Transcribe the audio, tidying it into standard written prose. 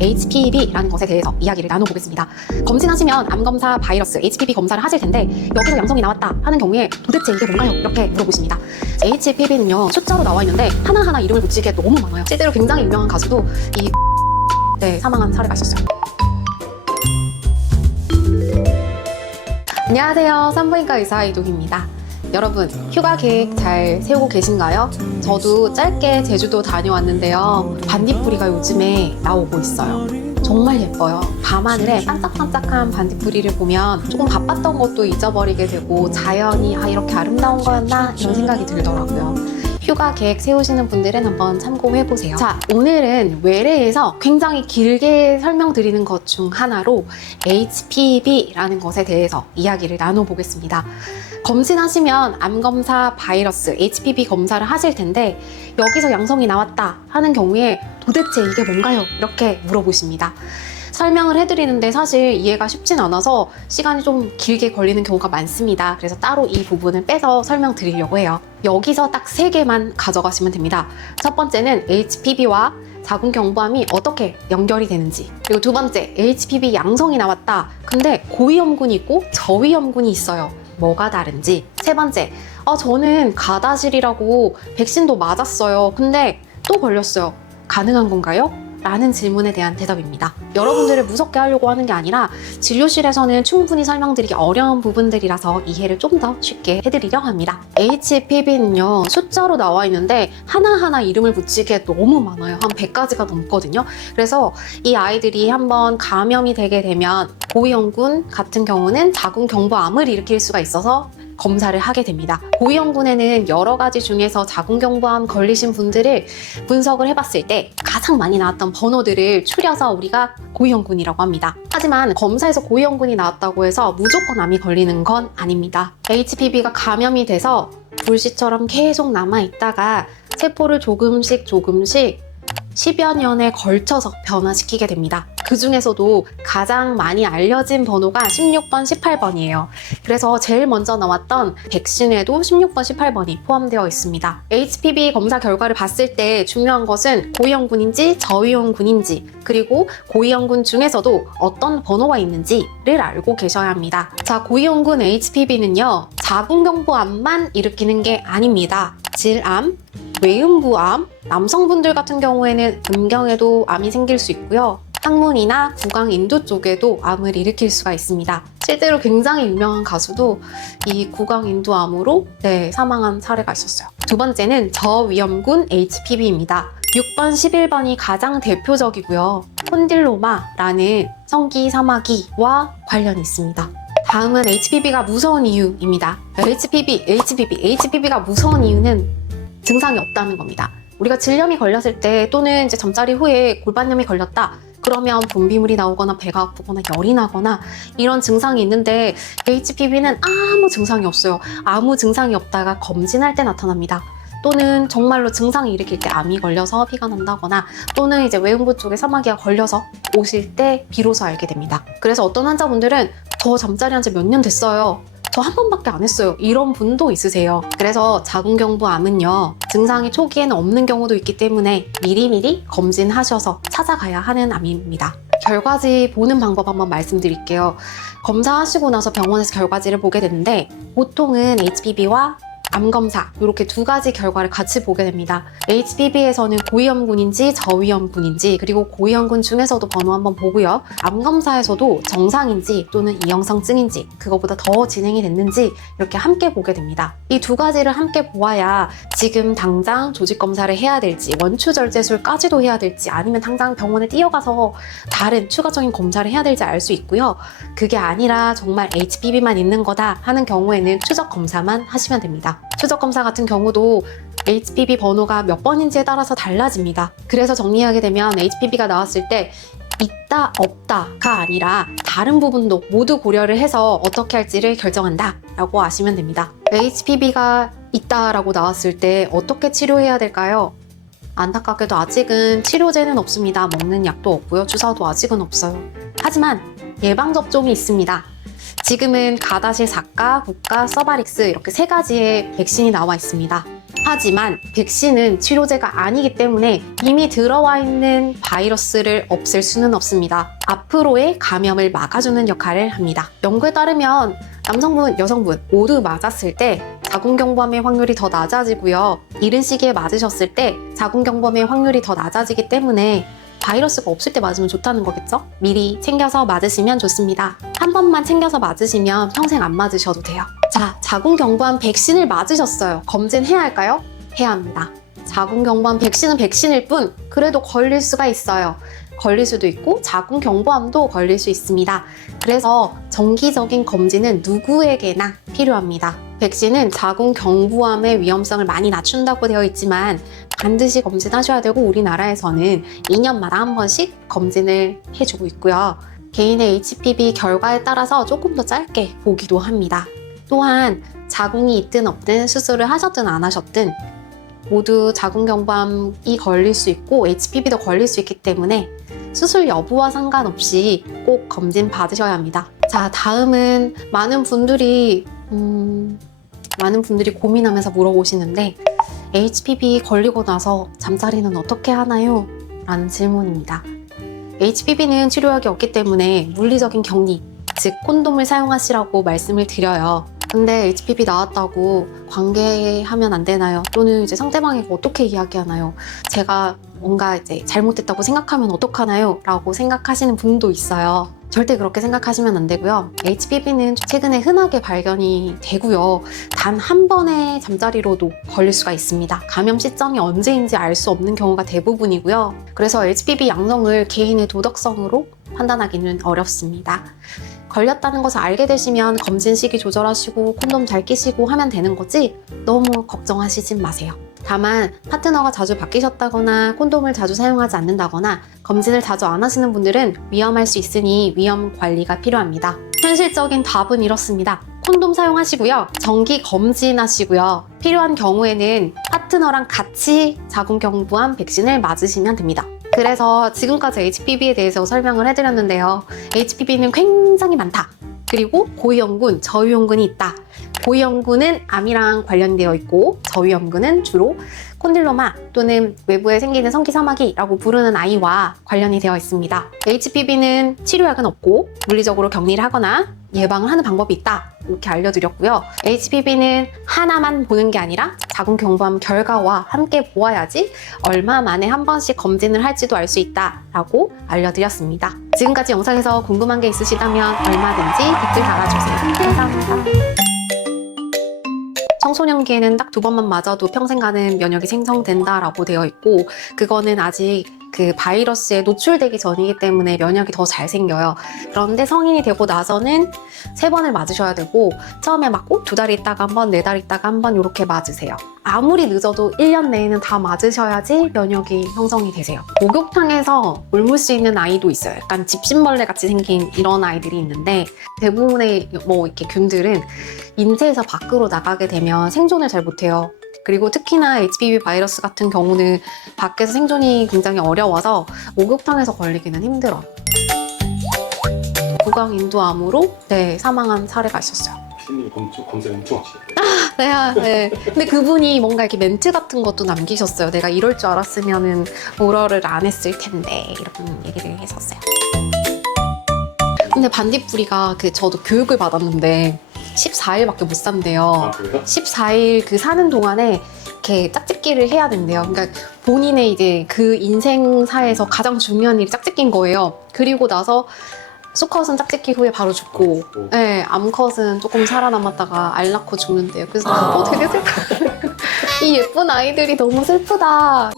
HPV라는 것에 대해서 이야기를 나눠보겠습니다. 검진하시면 암검사 바이러스 HPV 검사를 하실 텐데 여기서 양성이 나왔다 하는 경우에 도대체 이게 뭔가요? 이렇게 물어보십니다. HPV는요 숫자로 나와 있는데 하나하나 이름을 붙이기에 너무 많아요. 실제로 굉장히 유명한 가수도 사망한 사례가 있었어요. 안녕하세요. 산부인과 의사 이동입니다. 여러분 휴가 계획 잘 세우고 계신가요? 저도 짧게 제주도 다녀왔는데요. 반딧불이가 요즘에 나오고 있어요. 정말 예뻐요. 밤하늘에 반짝반짝한 반딧불이를 보면 조금 바빴던 것도 잊어버리게 되고 자연이 이렇게 아름다운 거였나 이런 생각이 들더라고요. 휴가 계획 세우시는 분들은 한번 참고해보세요. 자, 오늘은 외래에서 굉장히 길게 설명드리는 것 중 하나로 HPV라는 것에 대해서 이야기를 나눠보겠습니다. 검진하시면 암검사 바이러스 HPV 검사를 하실 텐데 여기서 양성이 나왔다 하는 경우에 도대체 이게 뭔가요? 이렇게 물어보십니다. 설명을 해드리는데 사실 이해가 쉽진 않아서 시간이 좀 길게 걸리는 경우가 많습니다. 그래서 따로 이 부분을 빼서 설명드리려고 해요. 여기서 딱 3개만 가져가시면 됩니다. 첫 번째는 HPV와 자궁경부암이 어떻게 연결이 되는지, 그리고 두 번째 HPV 양성이 나왔다. 근데 고위험군이 있고 저위험군이 있어요. 뭐가 다른지. 세 번째, 저는 가다실이라고 백신도 맞았어요. 근데 또 걸렸어요. 가능한 건가요? 라는 질문에 대한 대답입니다. 여러분들을 무섭게 하려고 하는 게 아니라 진료실에서는 충분히 설명드리기 어려운 부분들이라서 이해를 좀 더 쉽게 해드리려 합니다. HPV는요 숫자로 나와 있는데 하나하나 이름을 붙이기에 너무 많아요. 한 100가지가 넘거든요. 그래서 이 아이들이 한번 감염이 되게 되면 고위험군 같은 경우는 자궁경부암을 일으킬 수가 있어서 검사를 하게 됩니다. 고위험군에는 여러 가지 중에서 자궁경부암 걸리신 분들을 분석을 해봤을 때 가장 많이 나왔던 번호들을 추려서 우리가 고위험군이라고 합니다. 하지만 검사에서 고위험군이 나왔다고 해서 무조건 암이 걸리는 건 아닙니다. HPV가 감염이 돼서 불씨처럼 계속 남아있다가 세포를 조금씩 10여 년에 걸쳐서 변화시키게 됩니다. 그 중에서도 가장 많이 알려진 번호가 16번, 18번이에요. 그래서 제일 먼저 나왔던 백신에도 16번, 18번이 포함되어 있습니다. HPV 검사 결과를 봤을 때 중요한 것은 고위험군인지 저위험군인지, 그리고 고위험군 중에서도 어떤 번호가 있는지를 알고 계셔야 합니다. 자, 고위험군 HPV는요 자궁경부암만 일으키는 게 아닙니다. 질암, 외음부암, 남성분들 같은 경우에는 음경에도 암이 생길 수 있고요. 항문이나 구강인두 쪽에도 암을 일으킬 수가 있습니다. 실제로 굉장히 유명한 가수도 이 구강인두암으로 사망한 사례가 있었어요. 두 번째는 저위험군 HPV입니다. 6번, 11번이 가장 대표적이고요. 콘딜로마라는 성기사마귀와 관련이 있습니다. 다음은 HPV가 무서운 이유입니다. HPV가 무서운 이유는 증상이 없다는 겁니다. 우리가 질염이 걸렸을 때 또는 이제 잠자리 후에 골반염이 걸렸다. 그러면 분비물이 나오거나 배가 아프거나 열이 나거나 이런 증상이 있는데 HPV는 아무 증상이 없어요. 아무 증상이 없다가 검진할 때 나타납니다. 또는 정말로 증상이 일으킬 때 암이 걸려서 피가 난다거나 또는 이제 외음부 쪽에 사마귀가 걸려서 오실 때 비로소 알게 됩니다. 그래서 어떤 환자분들은 저 잠자리 한 지 몇 년 됐어요. 저 한 번밖에 안 했어요. 이런 분도 있으세요. 그래서 자궁경부암은요 증상이 초기에는 없는 경우도 있기 때문에 미리미리 검진하셔서 찾아가야 하는 암입니다. 결과지 보는 방법 한번 말씀드릴게요. 검사하시고 나서 병원에서 결과지를 보게 되는데 보통은 HPV와 암검사 이렇게 2가지 결과를 같이 보게 됩니다. HPV에서는 고위험군인지 저위험군인지, 그리고 고위험군 중에서도 번호 한번 보고요. 암검사에서도 정상인지 또는 이형성증인지, 그거보다 더 진행이 됐는지 이렇게 함께 보게 됩니다. 이 2가지를 함께 보아야 지금 당장 조직검사를 해야 될지, 원추절제술까지도 해야 될지, 아니면 당장 병원에 뛰어가서 다른 추가적인 검사를 해야 될지 알 수 있고요. 그게 아니라 정말 HPV만 있는 거다 하는 경우에는 추적검사만 하시면 됩니다. 추적검사 같은 경우도 HPV 번호가 몇 번인지에 따라서 달라집니다. 그래서 정리하게 되면 HPV가 나왔을 때 있다, 없다가 아니라 다른 부분도 모두 고려를 해서 어떻게 할지를 결정한다 라고 아시면 됩니다. HPV가 있다라고 나왔을 때 어떻게 치료해야 될까요? 안타깝게도 아직은 치료제는 없습니다. 먹는 약도 없고요. 주사도 아직은 없어요. 하지만 예방접종이 있습니다. 지금은 가다실 4가, 국가, 서바릭스 이렇게 3가지의 백신이 나와 있습니다. 하지만 백신은 치료제가 아니기 때문에 이미 들어와 있는 바이러스를 없앨 수는 없습니다. 앞으로의 감염을 막아주는 역할을 합니다. 연구에 따르면 남성분, 여성분 모두 맞았을 때 자궁경부암의 확률이 더 낮아지고요. 이른 시기에 맞으셨을 때 자궁경부암의 확률이 더 낮아지기 때문에 바이러스가 없을 때 맞으면 좋다는 거겠죠? 미리 챙겨서 맞으시면 좋습니다. 한 번만 챙겨서 맞으시면 평생 안 맞으셔도 돼요. 자, 자궁경부암 백신을 맞으셨어요. 검진해야 할까요? 해야 합니다. 자궁경부암 백신은 백신일 뿐 그래도 걸릴 수가 있어요. 걸릴 수도 있고 자궁경부암도 걸릴 수 있습니다. 그래서 정기적인 검진은 누구에게나 필요합니다. 백신은 자궁경부암의 위험성을 많이 낮춘다고 되어 있지만 반드시 검진하셔야 되고 우리나라에서는 2년마다 한 번씩 검진을 해주고 있고요. 개인의 HPV 결과에 따라서 조금 더 짧게 보기도 합니다. 또한 자궁이 있든 없든 수술을 하셨든 안 하셨든 모두 자궁경부암이 걸릴 수 있고 HPV도 걸릴 수 있기 때문에 수술 여부와 상관없이 꼭 검진 받으셔야 합니다. 자, 다음은 많은 분들이 고민하면서 물어보시는데 HPV 걸리고 나서 잠자리는 어떻게 하나요? 라는 질문입니다. HPV는 치료약이 없기 때문에 물리적인 격리, 즉 콘돔을 사용하시라고 말씀을 드려요. 근데 HPV 나왔다고 관계하면 안 되나요? 또는 이제 상대방이 어떻게 이야기하나요? 제가 뭔가 이제 잘못됐다고 생각하면 어떡하나요? 라고 생각하시는 분도 있어요. 절대 그렇게 생각하시면 안 되고요. HPV는 최근에 흔하게 발견이 되고요. 단 한 번의 잠자리로도 걸릴 수가 있습니다. 감염 시점이 언제인지 알 수 없는 경우가 대부분이고요. 그래서 HPV 양성을 개인의 도덕성으로 판단하기는 어렵습니다. 걸렸다는 것을 알게 되시면 검진 시기 조절하시고 콘돔 잘 끼시고 하면 되는 거지 너무 걱정하시지 마세요. 다만 파트너가 자주 바뀌셨다거나 콘돔을 자주 사용하지 않는다거나 검진을 자주 안 하시는 분들은 위험할 수 있으니 위험 관리가 필요합니다. 현실적인 답은 이렇습니다. 콘돔 사용하시고요. 정기 검진하시고요. 필요한 경우에는 파트너랑 같이 자궁경부암 백신을 맞으시면 됩니다. 그래서 지금까지 HPV에 대해서 설명을 해드렸는데요. HPV는 굉장히 많다. 그리고 고위험군, 저위험군이 있다. 고위험군은 암이랑 관련되어 있고 저위험군은 주로 콘딜로마 또는 외부에 생기는 성기사마귀라고 부르는 아이와 관련이 되어 있습니다. HPV는 치료약은 없고 물리적으로 격리를 하거나 예방을 하는 방법이 있다. 이렇게 알려드렸고요. HPV는 하나만 보는 게 아니라 자궁경부암 결과와 함께 보아야지 얼마 만에 한 번씩 검진을 할지도 알 수 있다라고 알려드렸습니다. 지금까지 영상에서 궁금한 게 있으시다면 얼마든지 댓글 달아주세요. 감사합니다. 청소년기에는 딱 2번만 맞아도 평생 가는 면역이 생성된다라고 되어 있고 그거는 아직 그 바이러스에 노출되기 전이기 때문에 면역이 더 잘 생겨요. 그런데 성인이 되고 나서는 3번을 맞으셔야 되고 처음에 맞고 2달 있다가 한 번, 4달 있다가 한 번 이렇게 맞으세요. 아무리 늦어도 1년 내에는 다 맞으셔야지 면역이 형성이 되세요. 목욕탕에서 옮을 수 있는 아이도 있어요. 약간 집신벌레 같이 생긴 이런 아이들이 있는데 대부분의 이렇게 균들은 인체에서 밖으로 나가게 되면 생존을 잘 못해요. 그리고 특히나 HPV 바이러스 같은 경우는 밖에서 생존이 굉장히 어려워서 목욕탕에서 걸리기는 힘들어요. 구강인두암으로 사망한 사례가 있었어요. 신님 검색 엄청 하시던데. 네. 근데 그분이 뭔가 이렇게 멘트 같은 것도 남기셨어요. 내가 이럴 줄 알았으면은 오러를 안 했을 텐데 이런 얘기를 했었어요. 근데 반딧불이가 저도 교육을 받았는데 14일밖에 못 산대요. 아, 그래요? 14일 그 사는 동안에 이렇게 짝짓기를 해야 된대요. 그러니까 본인의 이제 그 인생사에서 가장 중요한 일이 짝짓기인 거예요. 그리고 나서 수컷은 짝짓기 후에 바로 죽고, 네, 암컷은 조금 살아남았다가 알 낳고 죽는데요. 그래서 되게 슬퍼. 이 예쁜 아이들이 너무 슬프다.